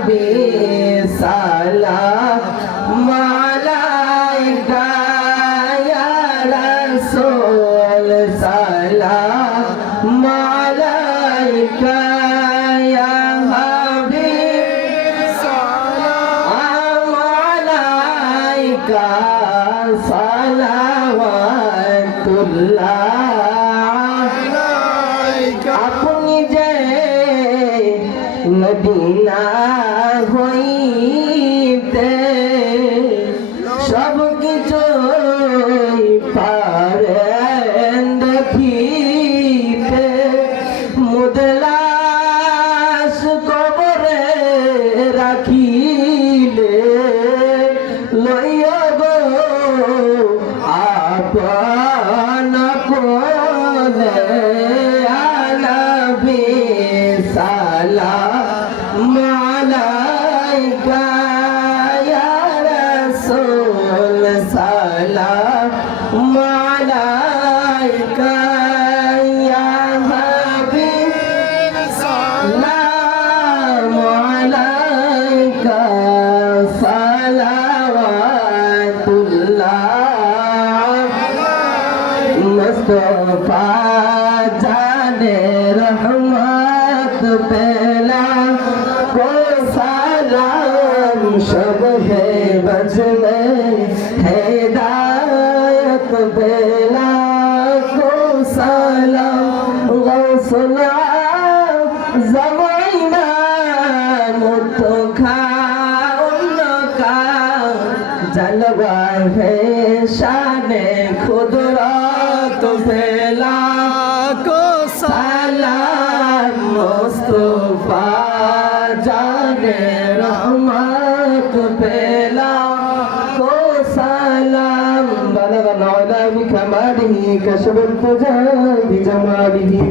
नबी सलाम अलैका या रसूल सलाम अलैका या हबीब सलाम अलैका सलावतुल्लाह अपनी जय मदीना হইতে সব কিছু পারেন দেখিতে মুদলাস কবরে রাখিলে লইয়া গো আপন কোলে নবী সালাম আলাইকা ইয়া রাসূল সালাম আলাইকা ইয়া হাবিব সালাম আলাইকা সালাওয়াতুল্লাহ মুস্তাফা जाने रहमत पेला को सलाम शब है बज में हिदायत पेला को सलाम गौसला ज़माना मुतखा उनका जलवा है शाने खुदरत पेला सलाम मुस्तफा जाने रहमत पेला को सलाम बलग नौला बिकमालिही कशफ तुझा बिजमालिही